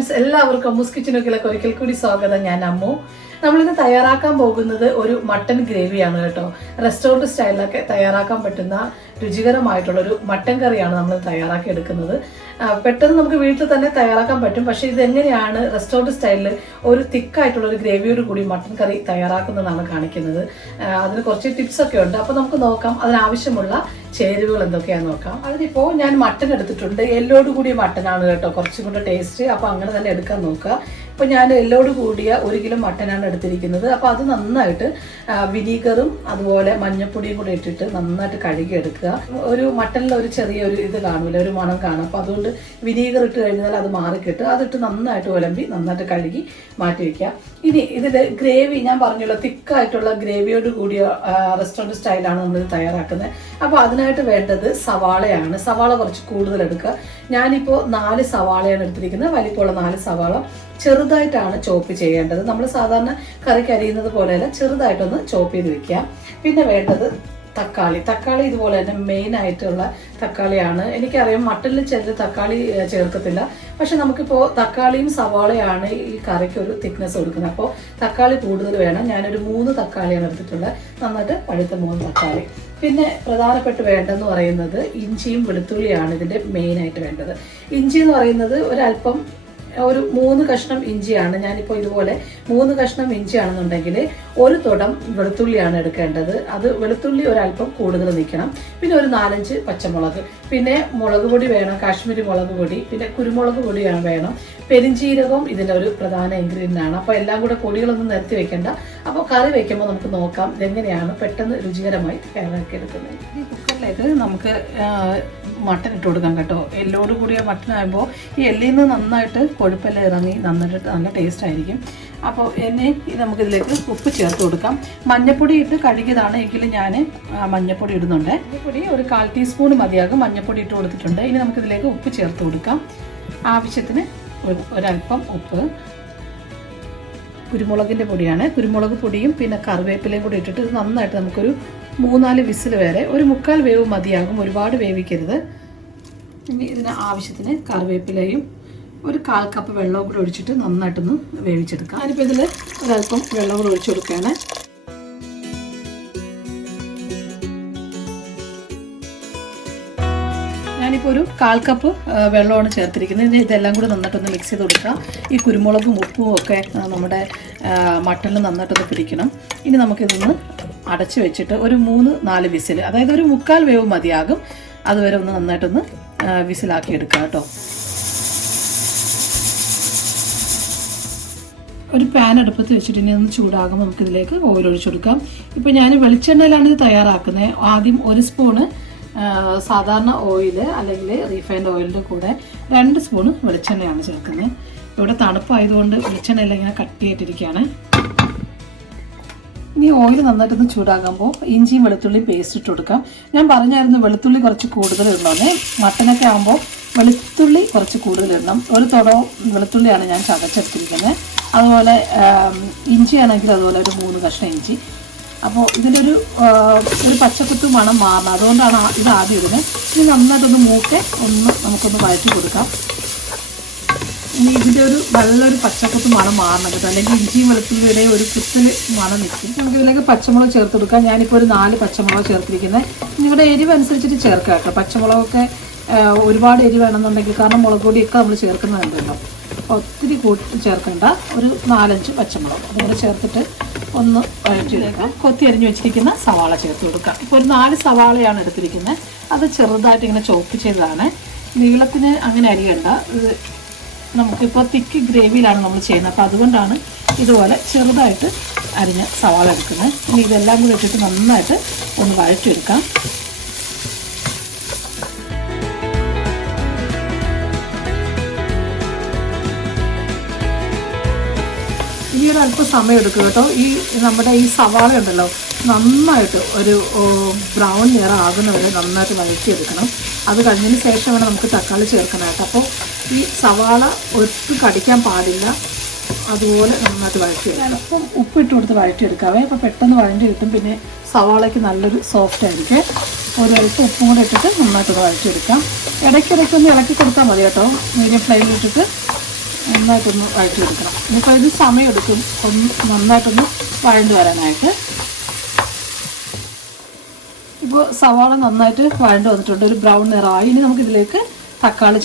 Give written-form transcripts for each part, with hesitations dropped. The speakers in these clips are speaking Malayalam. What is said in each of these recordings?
ഫ്രണ്ട്സ്, എല്ലാവർക്കും അമ്മൂസ് കിച്ചനൊക്കെ ഒരിക്കൽ കൂടി സ്വാഗതം. ഞാൻ അമ്മു. നമ്മളിന്ന് തയ്യാറാക്കാൻ പോകുന്നത് ഒരു മട്ടൻ ഗ്രേവിയാണ് കേട്ടോ. റെസ്റ്റോറൻറ്റ് സ്റ്റൈലിലൊക്കെ തയ്യാറാക്കാൻ പറ്റുന്ന രുചികരമായിട്ടുള്ളൊരു മട്ടൻ കറിയാണ് നമ്മൾ തയ്യാറാക്കി എടുക്കുന്നത്. പെട്ടെന്ന് നമുക്ക് വീട്ടിൽ തന്നെ തയ്യാറാക്കാൻ പറ്റും. പക്ഷേ ഇതെങ്ങനെയാണ് റെസ്റ്റോറൻറ്റ് സ്റ്റൈലിൽ ഒരു തിക്കായിട്ടുള്ള ഒരു ഗ്രേവിയോട് കൂടി മട്ടൻ കറി തയ്യാറാക്കുന്നതാണ് കാണിക്കുന്നത്. അതിന് കുറച്ച് ടിപ്സൊക്കെ ഉണ്ട്. അപ്പോൾ നമുക്ക് നോക്കാം അതിനാവശ്യമുള്ള ചേരുവകൾ എന്തൊക്കെയാണെന്ന് നോക്കാം. അതിനിപ്പോൾ ഞാൻ മട്ടൻ എടുത്തിട്ടുണ്ട്. എല്ലോട് കൂടിയ മട്ടനാണ് കേട്ടോ, കുറച്ചും കൂടെ ടേസ്റ്റ്. അപ്പോൾ അങ്ങനെ തന്നെ എടുക്കാൻ നോക്കുക. ഇപ്പോൾ ഞാൻ എല്ലോട് കൂടിയ 1 കിലോ മട്ടനാണ് എടുത്തിരിക്കുന്നത്. അപ്പോൾ അത് നന്നായിട്ട് വിനീഗറും അതുപോലെ മഞ്ഞപ്പൊടിയും കൂടി ഇട്ടിട്ട് നന്നായിട്ട് കഴുകിയെടുക്കുക. ഒരു മട്ടനിൽ ഒരു ചെറിയൊരു ഇത് കാണൂല, ഒരു മണം കാണും. അപ്പോൾ അതുകൊണ്ട് വിനീഗർ ഇട്ട് കഴിഞ്ഞാൽ അത് മാറിക്കിട്ട് അതിട്ട് നന്നായിട്ട് ഉലമ്പി നന്നായിട്ട് കഴുകി മാറ്റി വയ്ക്കുക. ഇനി ഇതിൽ ഗ്രേവി ഞാൻ പറഞ്ഞല്ലോ, തിക്കായിട്ടുള്ള ഗ്രേവിയോട് കൂടിയ റെസ്റ്റോറൻറ്റ് സ്റ്റൈലാണ് നമ്മൾ തയ്യാറാക്കുന്നത്. അപ്പോൾ അതിനായിട്ട് വേണ്ടത് സവാളയാണ്. സവാള കുറച്ച് കൂടുതൽ എടുക്കുക. ഞാനിപ്പോൾ 4 സവാളയാണ് എടുത്തിരിക്കുന്നത്. വലിപ്പമുള്ള 4 സവാള ചെറുതായിട്ടാണ് ചോപ്പ് ചെയ്യേണ്ടത്. നമ്മൾ സാധാരണ കറിക്ക് അരിയുന്നത് പോലെയല്ല, ചെറുതായിട്ടൊന്ന് ചോപ്പ് ചെയ്ത് വെക്കുക. പിന്നെ വേണ്ടത് തക്കാളി ഇതുപോലെ തന്നെ മെയിൻ ആയിട്ടുള്ള തക്കാളിയാണ്. എനിക്കറിയാം മട്ടനിൽ ചിലർ തക്കാളി ചേർക്കത്തില്ല, പക്ഷെ നമുക്കിപ്പോൾ തക്കാളിയും സവാളയാണ് ഈ കറിക്ക് ഒരു തിക്നെസ് കൊടുക്കുന്നത്. അപ്പോൾ തക്കാളി കൂടുതൽ വേണം. ഞാനൊരു 3 തക്കാളിയാണ് എടുത്തിട്ടുള്ളത്, നന്നായിട്ട് പഴുത്ത 3 തക്കാളി. പിന്നെ പ്രധാനപ്പെട്ട് വേണ്ടതെന്ന് പറയുന്നത് ഇഞ്ചിയും വെളുത്തുള്ളിയാണ് ഇതിൻ്റെ മെയിനായിട്ട് വേണ്ടത്. ഇഞ്ചി എന്ന് പറയുന്നത് ഒരല്പം, ഒരു 3 കഷ്ണം ഇഞ്ചിയാണ്. ഞാനിപ്പോൾ ഇതുപോലെ 3 കഷ്ണം ഇഞ്ചിയാണെന്നുണ്ടെങ്കിൽ 1 തുടം വെളുത്തുള്ളിയാണ് എടുക്കേണ്ടത്. അത് വെളുത്തുള്ളി ഒരല്പം കൂടുതൽ നിൽക്കണം. പിന്നെ ഒരു 4-5 പച്ചമുളക്, പിന്നെ മുളക് പൊടി വേണം, കാശ്മീരി മുളക് പൊടി, പിന്നെ കുരുമുളക് പൊടി വേണം. പെരിഞ്ചീരകം ഇതിൻ്റെ ഒരു പ്രധാന ഇൻഗ്രീഡിയൻ്റ് ആണ്. അപ്പോൾ എല്ലാം കൂടെ പൊടികളൊന്നും നിരത്തി വെക്കേണ്ട. അപ്പോൾ കറി വയ്ക്കുമ്പോൾ നമുക്ക് നോക്കാം ഇതെങ്ങനെയാണ് പെട്ടെന്ന് രുചികരമായി തയ്യാറാക്കിയെടുക്കുന്നത്. ഈ കുക്കറിലേക്ക് നമുക്ക് മട്ടൻ ഇട്ട് കൊടുക്കാം കേട്ടോ. എല്ലോട് കൂടിയ മട്ടൻ ആകുമ്പോൾ ഈ എല്ലിൽ നിന്ന് നന്നായിട്ട് കൊഴുപ്പെല്ലാം ഇറങ്ങി നന്നായിട്ട് നല്ല ടേസ്റ്റ് ആയിരിക്കും. അപ്പോൾ നമുക്കിതിലേക്ക് ഉപ്പ് ചേർത്ത് കൊടുക്കാം. മഞ്ഞപ്പൊടി ഇട്ട് കഴുകിയതാണ് എങ്കിലും ഞാൻ മഞ്ഞപ്പൊടി ഇടുന്നുണ്ട്. മഞ്ഞപ്പൊടി ഒരു 1/4 ടീസ്പൂൺ മതിയാകും. മഞ്ഞപ്പൊടി ഇട്ട് കൊടുത്തിട്ടുണ്ട്. ഇനി നമുക്കിതിലേക്ക് ഉപ്പ് ചേർത്ത് കൊടുക്കാം. ആവശ്യത്തിന് ഒരല്പം ഉപ്പ്. കുരുമുളകിൻ്റെ പൊടിയാണ്. കുരുമുളക് പൊടിയും പിന്നെ കറിവേപ്പിലയും കൂടി ഇട്ടിട്ട് ഇത് നന്നായിട്ട് നമുക്കൊരു 3-4 വിസിൽ വരെ, ഒരു 1/4 വേവ് മതിയാകും, ഒരുപാട് വേവിക്കരുത്. ഇനി ഇതിന് ആവശ്യത്തിന് കറിവേപ്പിലയും ഒരു 1/4 കപ്പ് വെള്ളവും കൂടി ഒഴിച്ചിട്ട് നന്നായിട്ടൊന്ന് വേവിച്ചെടുക്കാം. ഞാനിപ്പോൾ ഇതിൽ ഒരല്പം വെള്ളം കൂടി ഒഴിച്ചു കൊടുക്കുകയാണ്. ഞാനിപ്പോൾ ഒരു 1/4 കപ്പ് വെള്ളമാണ് ചേർത്തിരിക്കുന്നത്. ഇനി ഇതെല്ലാം കൂടി നന്നായിട്ടൊന്ന് മിക്സ് ചെയ്ത് കൊടുക്കാം. ഈ കുരുമുളകും ഉപ്പും ഒക്കെ നമ്മുടെ മട്ടനിൽ നന്നായിട്ടൊന്ന് പിടിക്കണം. ഇനി നമുക്കിതൊന്ന് അടച്ച് വെച്ചിട്ട് ഒരു 3-4 വിസിൽ, അതായത് ഒരു 1/4 വേവ് മതിയാകും, അതുവരെ ഒന്ന് നന്നായിട്ടൊന്ന് വിസിലാക്കി എടുക്കാം കേട്ടോ. ഒരു പാൻ അടുപ്പത്ത് വെച്ചിട്ട് ഇനി ഒന്ന് ചൂടാകുമ്പോൾ നമുക്കിതിലേക്ക് ഓയിൽ ഒഴിച്ചു കൊടുക്കാം. ഇപ്പോൾ ഞാൻ വെളിച്ചെണ്ണയിലാണ് ഇത് തയ്യാറാക്കുന്നത്. ആദ്യം 1 സ്പൂണ് സാധാരണ ഓയിൽ അല്ലെങ്കിൽ റീഫൈൻഡ് ഓയിലിൻ്റെ കൂടെ 2 സ്പൂണ് വെളിച്ചെണ്ണയാണ് ചേർക്കുന്നത്. ഇവിടെ തണുപ്പായതുകൊണ്ട് വെളിച്ചെണ്ണയെല്ലാം ഇങ്ങനെ കട്ടിയായിട്ടിരിക്കുകയാണ്. ഇനി ഓയിൽ നന്നായിട്ടൊന്ന് ചൂടാകുമ്പോൾ ഇഞ്ചിയും വെളുത്തുള്ളിയും പേസ്റ്റ് ഇട്ട് കൊടുക്കാം. ഞാൻ പറഞ്ഞായിരുന്നു വെളുത്തുള്ളി കുറച്ച് കൂടുതൽ ഇടണമെന്ന്. മട്ടനൊക്കെ ആകുമ്പോൾ വെളുത്തുള്ളി കുറച്ച് കൂടുതൽ ഇടണം. 1 തുടം വെളുത്തുള്ളിയാണ് ഞാൻ ചതച്ചെടുത്തിരിക്കുന്നത്. അതുപോലെ ഇഞ്ചിയാണെങ്കിൽ അതുപോലെ ഒരു 3 കഷ്ണം ഇഞ്ചി. അപ്പോൾ ഇതിൻ്റെ ഒരു പച്ചക്കുത്ത് മണം മാറണം, അതുകൊണ്ടാണ് ഇത് ആദ്യം ഇടുന്നത്. ഇനി നന്നായിട്ടൊന്ന് നമുക്കൊന്ന് വഴറ്റി കൊടുക്കാം. ഇനി ഇതിൻ്റെ ഒരു നല്ലൊരു പച്ചക്കുത്ത് മണം മാറണം കേട്ടോ, അല്ലെങ്കിൽ ഇഞ്ചിയും വെളുത്തുള്ളിയുടെ ഒരു കുത്തിൽ മണം നിൽക്കും. നമുക്ക് ഇതിലേക്ക് പച്ചമുളക് ചേർത്ത് കൊടുക്കാം. ഞാനിപ്പോൾ ഒരു 4 പച്ചമുളക് ചേർത്തിരിക്കുന്നത്. നിങ്ങളുടെ എരിവ് അനുസരിച്ചിട്ട് ചേർക്കാം കേട്ടോ. പച്ചമുളകൊക്കെ ഒരുപാട് എരിവ് വേണമെന്നുണ്ടെങ്കിൽ, കാരണം മുളക് പൊടിയൊക്കെ നമ്മൾ ചേർക്കുന്നുണ്ടല്ലോ, ഒത്തിരി കൂട്ടി ചേർക്കേണ്ട. ഒരു 4-5 പച്ചമുളക് അതുപോലെ ചേർത്തിട്ട് ഒന്ന് വഴറ്റിയെടുക്കാം. കൊത്തി അരിഞ്ഞ് വെച്ചിരിക്കുന്ന സവാള ചേർത്ത് കൊടുക്കാം. ഇപ്പോൾ ഒരു 4 സവാളയാണ് എടുത്തിരിക്കുന്നത്. അത് ചെറുതായിട്ട് ഇങ്ങനെ ചോപ്പ് ചെയ്തതാണ്. നീളത്തിന് അങ്ങനെ അരിയണ്ട. ഇത് നമുക്കിപ്പോൾ തിക്ക് ഗ്രേവിയിലാണ് നമ്മൾ ചെയ്യുന്നത്. അപ്പോൾ അതുകൊണ്ടാണ് ഇതുപോലെ ചെറുതായിട്ട് അരിഞ്ഞ സവാള എടുക്കുന്നത്. ഇനി ഇതെല്ലാം കൂടി ഇട്ടിട്ട് നന്നായിട്ട് ഒന്ന് വഴറ്റിയെടുക്കാം. ഈ ഒരു അല്പം സമയം എടുക്കും കേട്ടോ. നമ്മുടെ ഈ സവാള ഉണ്ടല്ലോ, നന്നായിട്ട് ഒരു ബ്രൗൺ നിറം ആകുന്നവരെ നന്നായിട്ട് വഴറ്റിയെടുക്കണം. അത് കഴിഞ്ഞതിന് ശേഷം വേണം നമുക്ക് തക്കാളി ചേർക്കാനായിട്ട്. അപ്പോൾ ഈ സവാള ഒട്ടും കടിക്കാൻ പാടില്ല, അതുപോലെ നന്നായിട്ട് വഴറ്റിയെടുക്കാം. അപ്പം ഉപ്പിട്ട് കൊടുത്ത് വഴറ്റിയെടുക്കാവേ. അപ്പോൾ പെട്ടെന്ന് വഴറ്റി കിട്ടും. പിന്നെ സവാളയ്ക്ക് നല്ലൊരു സോഫ്റ്റ് ആയിരിക്കും. ഒരല്പം ഉപ്പും കൂടെ ഇട്ടിട്ട് നന്നായിട്ടൊന്ന് വഴറ്റിയെടുക്കാം. ഇടയ്ക്കിടയ്ക്കൊന്ന് ഇളക്കി കൊടുത്താൽ മതി കേട്ടോ. മീഡിയം ഫ്ലെയിമിൽ ഇട്ടിട്ട് നന്നായിട്ടൊന്ന് വഴറ്റിയെടുക്കണം. ഇനിയിപ്പോൾ ഇത് സമയമെടുക്കും ഒന്ന് നന്നായിട്ടൊന്ന് വഴണ്ട് വരാനായിട്ട്. ഇപ്പോൾ സവാള നന്നായിട്ട് വഴണ്ട് വന്നിട്ടുണ്ട്, ഒരു ബ്രൗൺ നിറമായി. ഇനി നമുക്കിതിലേക്ക് തക്കാളി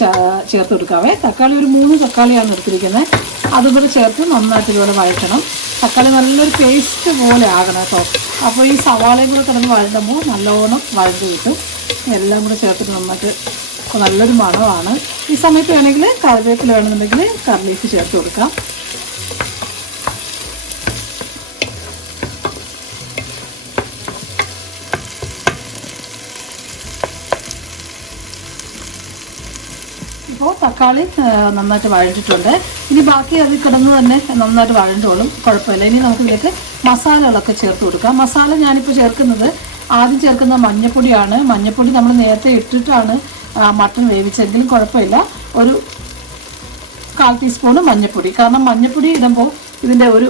ചേർത്ത് കൊടുക്കാവേ. തക്കാളി ഒരു 3 തക്കാളിയാണ് എടുത്തിരിക്കുന്നത്. അതുപോലെ ചേർത്ത് നന്നായിട്ട് ഇതുപോലെ വഴറ്റണം. തക്കാളി നല്ലൊരു പേസ്റ്റ് പോലെ ആകണം കേട്ടോ. അപ്പോൾ ഈ സവാളയും കൂടെ കിടന്ന് വഴണ്ടുമ്പോൾ നല്ലോണം വഴണ്ട് കിട്ടും. എല്ലാം കൂടെ ചേർത്തിട്ട് നന്നായിട്ട് നല്ലൊരു മണമാണ്. ഈ സമയത്ത് വേണമെങ്കിൽ കറിവേപ്പില വേണമെന്നുണ്ടെങ്കിൽ കറി ലീഫ് ചേർത്ത് കൊടുക്കാം. ഇപ്പോൾ തക്കാളി നന്നായിട്ട് വഴണ്ടിട്ടുണ്ട്. ഇനി ബാക്കി അത് കിടന്ന് തന്നെ നന്നായിട്ട് വഴണ്ടോളും, കുഴപ്പമില്ല. ഇനി നമുക്കിതിലേക്ക് മസാലകളൊക്കെ ചേർത്ത് കൊടുക്കാം. മസാല ഞാനിപ്പോൾ ചേർക്കുന്നത് ആദ്യം ചേർക്കുന്ന മഞ്ഞൾപ്പൊടിയാണ്. മഞ്ഞൾപ്പൊടി നമ്മൾ നേരത്തെ ഇട്ടിട്ടാണ് മട്ടൺ വേവിച്ചെങ്കിലും കുഴപ്പമില്ല. ഒരു 1/4 ടീസ്പൂണ് മഞ്ഞൾപ്പൊടി. കാരണം മഞ്ഞൾപ്പൊടി ഇടുമ്പോൾ ഇതിൻ്റെ ഒരു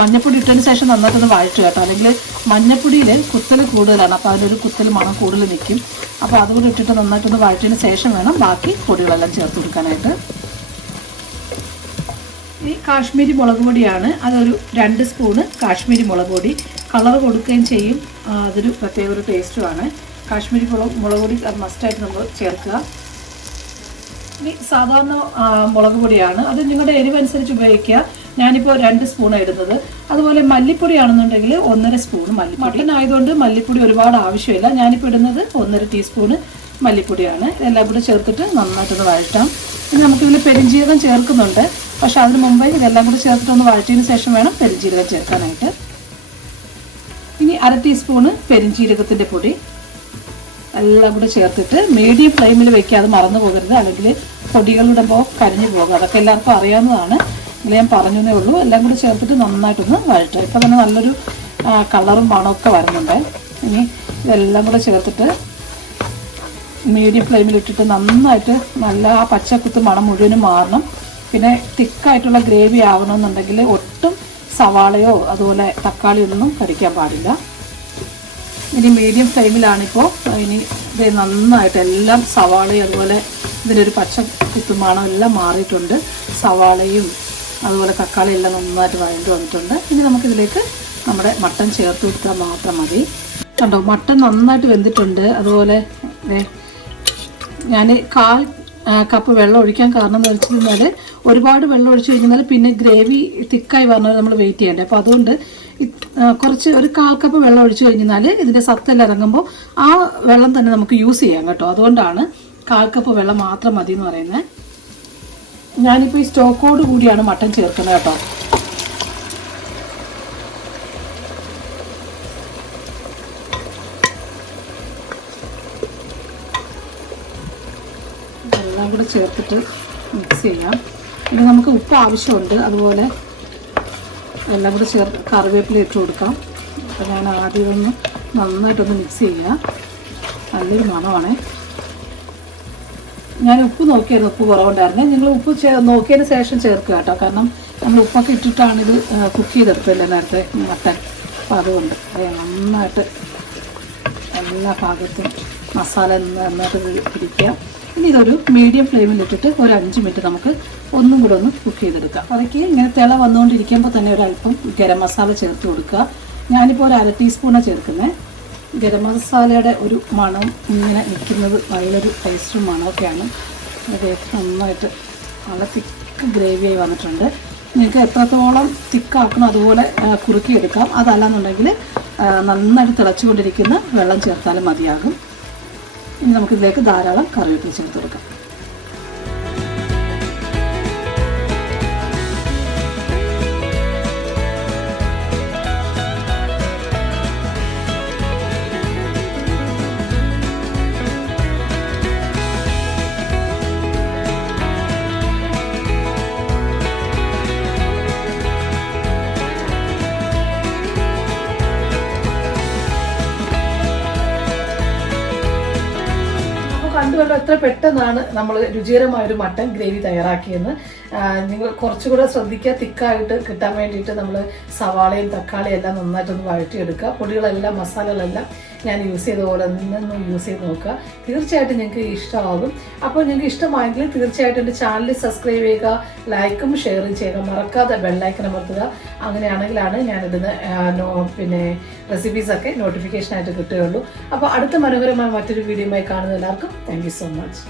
മഞ്ഞൾപ്പൊടി ഇട്ടതിന് ശേഷം നന്നായിട്ടൊന്ന് വഴറ്റുക കേട്ടോ. അല്ലെങ്കിൽ മഞ്ഞൾപ്പൊടിയിൽ കുത്തൽ കൂടുതലാണ്, അപ്പോൾ അതിനൊരു കുത്തൽ മണം കൂടുതൽ നിൽക്കും. അപ്പോൾ അതുകൂടി ഇട്ടിട്ട് നന്നായിട്ടൊന്ന് വഴറ്റിയതിന് ശേഷം വേണം ബാക്കി പൊടികളെല്ലാം ചേർത്ത് കൊടുക്കാനായിട്ട്. ഈ കാശ്മീരി മുളക് പൊടിയാണ്, അതൊരു 2 സ്പൂണ് കാശ്മീരി മുളക് പൊടി. കളർ കൊടുക്കുകയും ചെയ്യും, അതൊരു പ്രത്യേക ഒരു ടേസ്റ്റുമാണ്. കാശ്മീരി മുളക് പൊടി മസ്റ്റായിട്ട് നമ്മൾ ചേർക്കുക. ഇനി സാധാരണ മുളക് പൊടിയാണ്, അത് നിങ്ങളുടെ എരിവനുസരിച്ച് ഉപയോഗിക്കുക. ഞാനിപ്പോൾ 2 സ്പൂണാണ് ഇടുന്നത്. അതുപോലെ മല്ലിപ്പൊടിയാണെന്നുണ്ടെങ്കിൽ 1.5 സ്പൂൺ മല്ലിപ്പൊടി. മട്ടൻ ആയതുകൊണ്ട് മല്ലിപ്പൊടി ഒരുപാട് ആവശ്യമില്ല. ഞാനിപ്പോൾ ഇടുന്നത് 1.5 ടീസ്പൂണ് മല്ലിപ്പൊടിയാണ്. ഇതെല്ലാം കൂടെ ചേർത്തിട്ട് നന്നായിട്ടൊന്ന് വഴറ്റാം. ഇനി നമുക്കിതിൽ പെരിഞ്ജീരകം ചേർക്കുന്നുണ്ട്, പക്ഷെ അതിന് മുമ്പേ ഇതെല്ലാം കൂടെ ചേർത്തിട്ടൊന്ന് വഴറ്റിയതിന് ശേഷം വേണം പെരിഞ്ജീരകം ചേർക്കാനായിട്ട്. ഇനി 1/2 ടീസ്പൂണ് പെരിഞ്ജീരകത്തിൻ്റെ പൊടി എല്ലാം കൂടെ ചേർത്തിട്ട് മീഡിയം ഫ്ലെയിമിൽ വെക്കാതെ മറന്നു പോകരുത്, അല്ലെങ്കിൽ പൊടികളിടുമ്പോൾ കരിഞ്ഞു പോകും. അതൊക്കെ എല്ലാവർക്കും അറിയാവുന്നതാണ്, ഇതിൽ ഞാൻ പറഞ്ഞതേ ഉള്ളൂ. എല്ലാം കൂടെ ചേർത്തിട്ട് നന്നായിട്ടൊന്ന് വഴറ്റുക. ഇപ്പോൾ തന്നെ നല്ലൊരു കളറും മണമൊക്കെ വരുന്നുണ്ട്. ഇനി ഇതെല്ലാം കൂടെ ചേർത്തിട്ട് മീഡിയം ഫ്ലെയിമിലിട്ടിട്ട് നന്നായിട്ട് നല്ല ആ പച്ചക്കുത്ത് മണം മുഴുവനും മാറണം. പിന്നെ തിക്കായിട്ടുള്ള ഗ്രേവി ആവണമെന്നുണ്ടെങ്കിൽ ഒട്ടും സവാളയോ അതുപോലെ തക്കാളിയൊന്നും കടിക്കാൻ പാടില്ല. ഇനി മീഡിയം ഫ്ലെയിമിലാണിപ്പോൾ. ഇനി ഇത് നന്നായിട്ട് എല്ലാം സവാളയും അതുപോലെ ഇതിൻ്റെ ഒരു പച്ച കുത്തുമാണം എല്ലാം മാറിയിട്ടുണ്ട്. സവാളയും അതുപോലെ തക്കാളി എല്ലാം നന്നായിട്ട് വഴണ്ട് വന്നിട്ടുണ്ട്. ഇനി നമുക്കിതിലേക്ക് നമ്മുടെ മട്ടൻ ചേർത്ത് കൊടുത്താൽ മാത്രം മതി. കണ്ടോ, മട്ടൻ നന്നായിട്ട് വെന്തിട്ടുണ്ട്. അതുപോലെ ഞാൻ 1/4 കപ്പ് വെള്ളം ഒഴിക്കാൻ കാരണം എന്ന് വെച്ച് കഴിഞ്ഞാൽ ഒരുപാട് വെള്ളം ഒഴിച്ച് കഴിഞ്ഞാൽ പിന്നെ ഗ്രേവി തിക്കായി പറഞ്ഞാൽ നമ്മൾ വെയിറ്റ് ചെയ്യണ്ടേ. അപ്പോൾ അതുകൊണ്ട് കുറച്ച് ഒരു 1/4 കപ്പ് വെള്ളം ഒഴിച്ച് കഴിഞ്ഞാൽ ഇതിൻ്റെ സത്തെല്ലാം ഇറങ്ങുമ്പോൾ ആ വെള്ളം തന്നെ നമുക്ക് യൂസ് ചെയ്യാം കേട്ടോ. അതുകൊണ്ടാണ് 1/4 കപ്പ് വെള്ളം മാത്രം മതി എന്ന് പറയുന്നത്. ഞാനിപ്പോൾ ഈ സ്റ്റോക്കോട് കൂടിയാണ് മട്ടൻ ചേർക്കുന്നത് കേട്ടോ. എല്ലാം കൂടെ ചേർത്തിട്ട് മിക്സ് ചെയ്യാം. ഇനി നമുക്ക് ഉപ്പ് ആവശ്യമുണ്ട്, അതുപോലെ എല്ലാം കൂടെ കറിവേപ്പില ഇട്ട് കൊടുക്കാം. അപ്പോൾ ഞാൻ ആദ്യം ഒന്ന് നന്നായിട്ടൊന്ന് മിക്സ് ചെയ്യുക. നല്ലൊരു മണമാണേ. ഞാൻ ഉപ്പ് നോക്കിയായിരുന്നു, ഉപ്പ് കുറവുണ്ടായിരുന്നേ. നിങ്ങൾ ഉപ്പ് നോക്കിയതിന് ശേഷം ചേർക്കുക കേട്ടോ. കാരണം നമ്മൾ ഉപ്പൊക്കെ ഇട്ടിട്ടാണ് ഇത് കുക്ക് ചെയ്തെടുത്തല്ലേ നേരത്തെ മട്ടൻ. അപ്പോൾ അതുകൊണ്ട് നന്നായിട്ട് എല്ലാ ഭാഗത്തും മസാല നന്നായിട്ട് പിടിക്കുക. ഇനി ഇതൊരു മീഡിയം ഫ്ലെയിമിലിട്ടിട്ട് ഒരു 5 മിനിറ്റ് നമുക്ക് ഒന്നും കൂടെ ഒന്ന് കുക്ക് ചെയ്തെടുക്കാം. അതിലേക്ക് ഇങ്ങനെ തിള വന്നുകൊണ്ടിരിക്കുമ്പോൾ തന്നെ ഒരല്പം ഗരം മസാല ചേർത്ത് കൊടുക്കുക. ഞാനിപ്പോൾ ഒരു 1/2 ടീസ്പൂണാണ് ചേർക്കുന്നത്. ഗരം മസാലയുടെ ഒരു മണം ഇങ്ങനെ നിൽക്കുന്നത് നല്ലൊരു ടേസ്റ്റും മണമൊക്കെയാണ്. അത് നന്നായിട്ട് നല്ല തിക്ക് ഗ്രേവിയായി വന്നിട്ടുണ്ട്. നിങ്ങൾക്ക് എത്രത്തോളം തിക്കാക്കണം അതുപോലെ കുറുക്കിയെടുക്കാം. അതല്ലാന്നുണ്ടെങ്കിൽ നന്നായിട്ട് തിളച്ചുകൊണ്ടിരിക്കുന്ന വെള്ളം ചേർത്താലും മതിയാകും. ഇനി നമുക്കിതിലേക്ക് ധാരാളം കറിവേപ്പില ചേർത്ത് കൊടുക്കാം. കണ്ടുവല്ലോ എത്ര പെട്ടെന്നാണ് നമ്മൾ രുചികരമായൊരു മട്ടൻ ഗ്രേവി തയ്യാറാക്കിയെന്ന്. നിങ്ങൾ കുറച്ചുകൂടെ ശ്രദ്ധിക്കുക. തിക്കായിട്ട് കിട്ടാൻ വേണ്ടിയിട്ട് നമ്മൾ സവാളയും തക്കാളിയും എല്ലാം നന്നായിട്ടൊന്ന് വഴറ്റിയെടുക്കുക. പൊടികളെല്ലാം മസാലകളെല്ലാം ഞാൻ യൂസ് ചെയ്ത പോലെ നിന്ന് യൂസ് ചെയ്ത് നോക്കുക. തീർച്ചയായിട്ടും നിങ്ങൾക്ക് ഇഷ്ടമാകും. അപ്പോൾ നിങ്ങൾക്ക് ഇഷ്ടമായെങ്കിൽ തീർച്ചയായിട്ടും എൻ്റെ ചാനൽ സബ്സ്ക്രൈബ് ചെയ്യുക, ലൈക്കും ഷെയറും ചെയ്യുക, മറക്കാതെ ബെല്ലൈക്കൺ അമർത്തുക. അങ്ങനെയാണെങ്കിലാണ് ഞാനിടുന്ന പിന്നെ റെസിപ്പീസൊക്കെ നോട്ടിഫിക്കേഷനായിട്ട് കിട്ടുകയുള്ളൂ. അപ്പോൾ അടുത്ത മനോഹരമായ മറ്റൊരു വീഡിയോയുമായി കാണുന്ന എല്ലാവർക്കും താങ്ക് യു സോ മച്ച്.